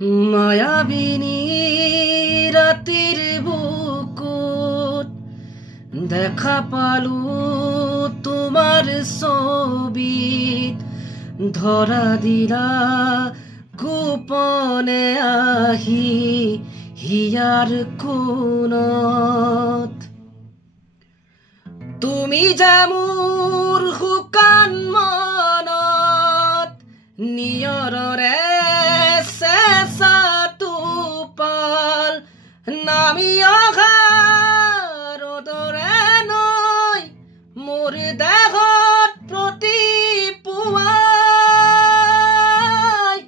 মায়াবিনী ৰাতিৰ বুকুত দেখা পালু তোমাৰ ছবিত ধৰা দিলা গোপনে আহি হিয়াৰ কোণত তুমি জামুৰ শুকান মনত নিয়ৰৰে চেঁচা টোপাল নামি অহা ৰ'দৰে নৈ মোৰ দেহত প্ৰতিপুৱাই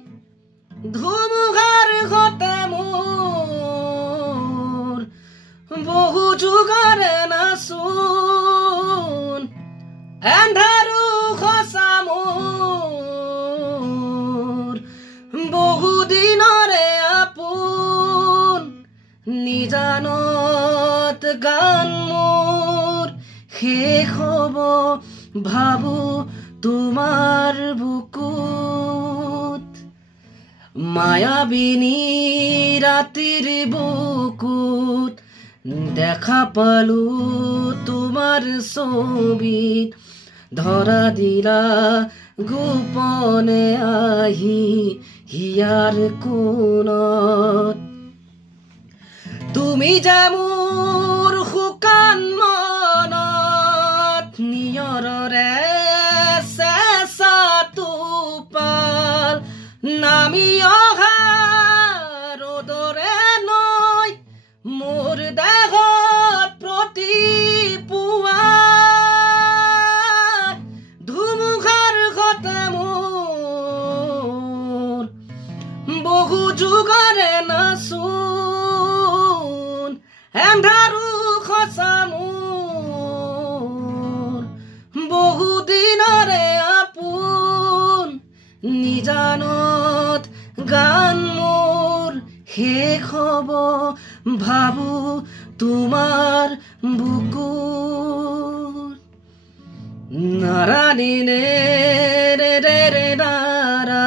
ধুমুহাৰ সতে মোৰ বহু যুগৰে নাচোন এন্ধাৰো সঁচা মোৰ বহুদিনৰে আপোন নিজানত গান মোৰ শেষ হ'ব ভাবো তোমাৰ বুকুত মায়াবিনী ৰাতিৰ বুকুত দেখা পালু তোমাৰ ছবিত ধৰা দিলা গোপনে আহি হিয়াৰ কোণত তুমি জামুৰ শুকান মনত নিয়ৰৰে চেঁচা টোপাল নামি অহা ৰ'দৰে নৈ মোৰ দেহত প্ৰতিপুৱাই ধুমুহাৰ সতে মোৰ বহু যুগৰে নাচোন এন্ধাৰো সঁচা মোৰ বহুদিনৰে আপোন নিজানত গান মোৰ শেষ হ'ব ভাবো তোমাৰ বুকুত নাৰানি নে ৰে ৰে ৰে নাৰা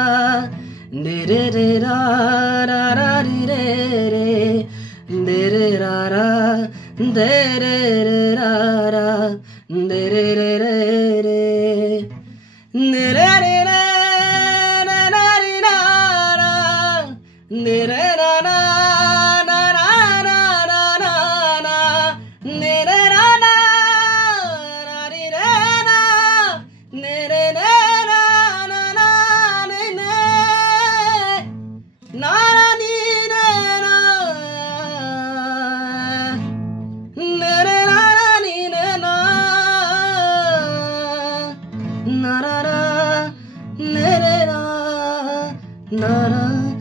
নে ৰে ৰে ৰা ৰা ৰি ৰে ৰে দে ৰে ৰা ৰা দে ৰে ৰে ৰা ৰা দে ৰে ৰে ৰে ৰে নে ৰে ৰে ৰে নে ৰা ৰি ৰা ৰা নে ৰে ৰা ৰা na na